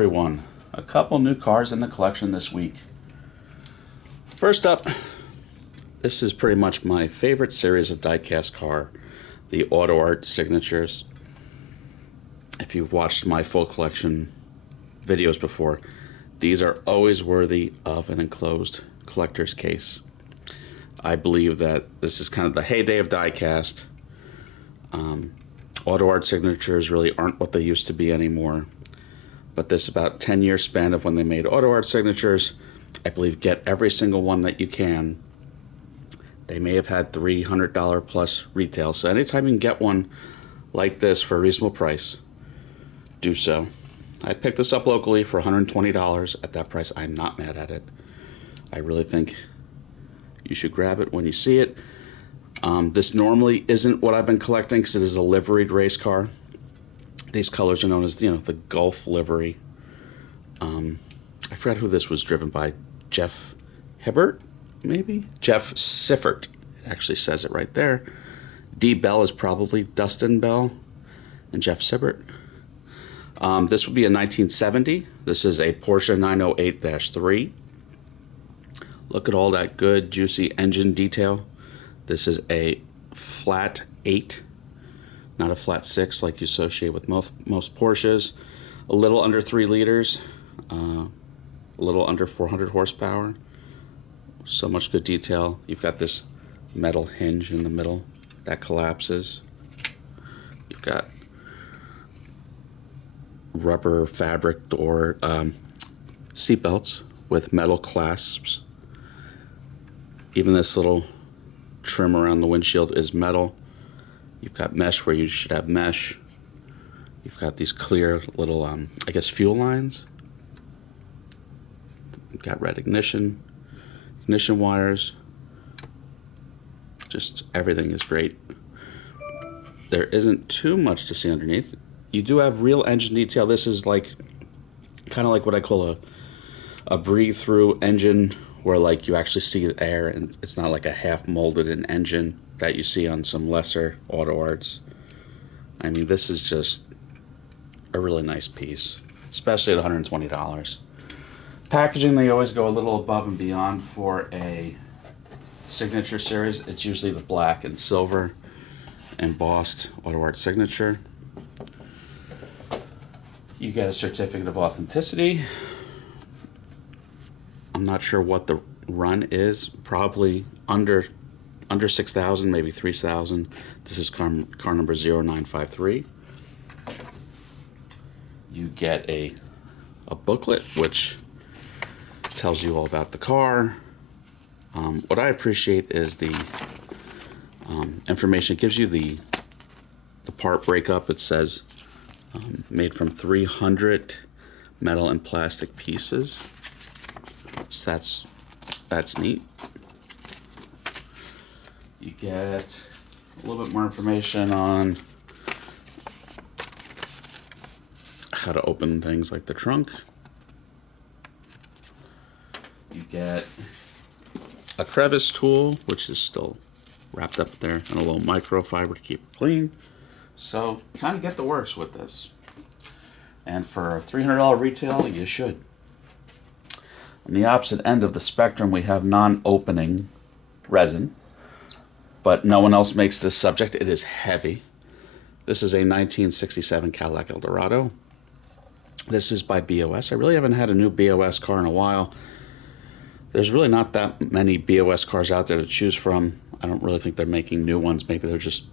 Everyone, a couple new cars in the collection this week. First up, this is pretty much my favorite series of diecast car, the AutoArt signatures. If you've watched my full collection videos before, these are always worthy of an enclosed collector's case. I believe that this is kind of the heyday of diecast. AutoArt signatures really aren't what they used to be anymore. But this about 10-year span of when they made AutoArt signatures, I believe get every single one that you can. They may have had $300 plus retail, so anytime you can get one like this for a reasonable price, do so. I picked this up locally for $120. At that price, I'm not mad at it. I really think you should grab it when you see it. This normally isn't what I've been collecting because it is a liveried race car. These colors are known as, the Gulf livery. I forgot who this was driven by. Jeff Hibbert, maybe? Jeff Siffert. It actually says it right there. D. Bell is probably Dustin Bell and Jeff Sibbert. This would be a 1970. This is a Porsche 908-3. Look at all that good, juicy engine detail. This is a flat 8. Not a flat 6 like you associate with most Porsches. A little under 3 liters, a little under 400 horsepower. So much good detail. You've got this metal hinge in the middle that collapses. You've got rubber fabric door seat belts with metal clasps. Even this little trim around the windshield is metal. You've got mesh where you should have mesh. You've got these clear little, fuel lines. You've got red ignition wires. Just everything is great. There isn't too much to see underneath. You do have real engine detail. This is kind of like what I call a breathe-through engine, where you actually see the air, and it's not like a half molded in engine that you see on some lesser AutoArts. I mean, this is just a really nice piece, especially at $120. Packaging, they always go a little above and beyond for a signature series. It's usually the black and silver embossed AutoArt signature. You get a certificate of authenticity. I'm not sure what the run is, probably under 6,000, maybe 3,000. This is car number 0953. You get a booklet which tells you all about the car. What I appreciate is the information. It gives you the part breakup. It says made from 300 metal and plastic pieces. So that's neat. You get a little bit more information on how to open things like the trunk. You get a crevice tool, which is still wrapped up there, and a little microfiber to keep it clean. So kind of get the works with this. And for a $300 retail, you should. On the opposite end of the spectrum, we have non-opening resin. But no one else makes this subject. It is heavy. This is a 1967 Cadillac Eldorado. This is by BOS. I really haven't had a new BOS car in a while. There's really not that many BOS cars out there to choose from. I don't really think they're making new ones. Maybe they're just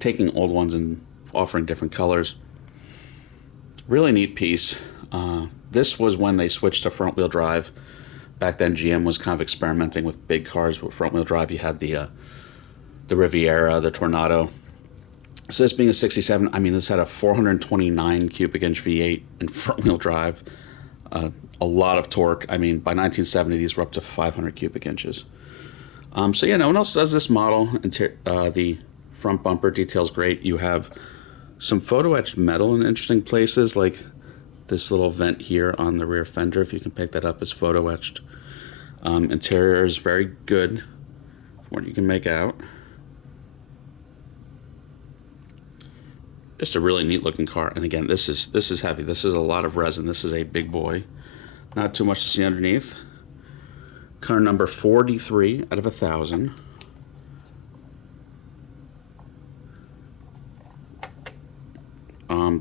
taking old ones and offering different colors. Really neat piece. This was when they switched to front-wheel drive. Back then, GM was kind of experimenting with big cars with front-wheel drive. You had the Riviera, the Tornado. So this being a 67, this had a 429 cubic inch V8 and front-wheel drive. A lot of torque. By 1970, these were up to 500 cubic inches. No one else does this model. The front bumper detail's great. You have some photo-etched metal in interesting places, like this little vent here on the rear fender. If you can pick that up, is photo-etched. Interior is very good, from what you can make out. Just a really neat looking car. And again, this is heavy. This is a lot of resin. This is a big boy. Not too much to see underneath. Car number 43 out of 1,000.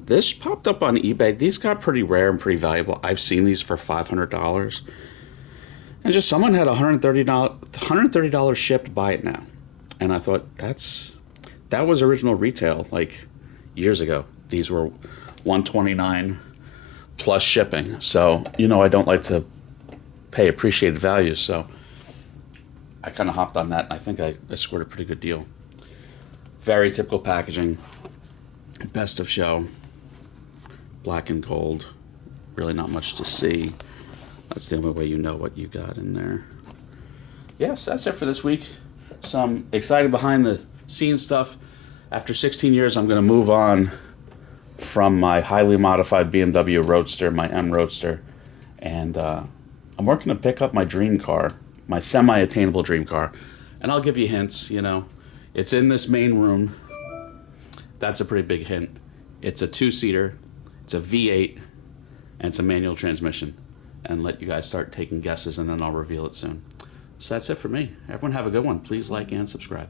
This popped up on eBay. These got pretty rare and pretty valuable. I've seen these for $500. And just someone had $130 shipped. Buy it now. And I thought that was original retail like years ago. These were $129 plus shipping. So, you know, I don't like to pay appreciated value. So I kind of hopped on that. And I think I scored a pretty good deal. Very typical packaging. Best of show. Black and gold. Really not much to see. That's the only way you know what you got in there. Yes, that's it for this week. Some exciting behind the scenes stuff. After 16 years, I'm going to move on from my highly modified BMW Roadster, my M Roadster. And I'm working to pick up my dream car, my semi-attainable dream car. And I'll give you hints, you know. It's in this main room. That's a pretty big hint. It's a 2-seater, it's a V8, and it's a manual transmission. And let you guys start taking guesses, and then I'll reveal it soon. So that's it for me. Everyone have a good one. Please like and subscribe.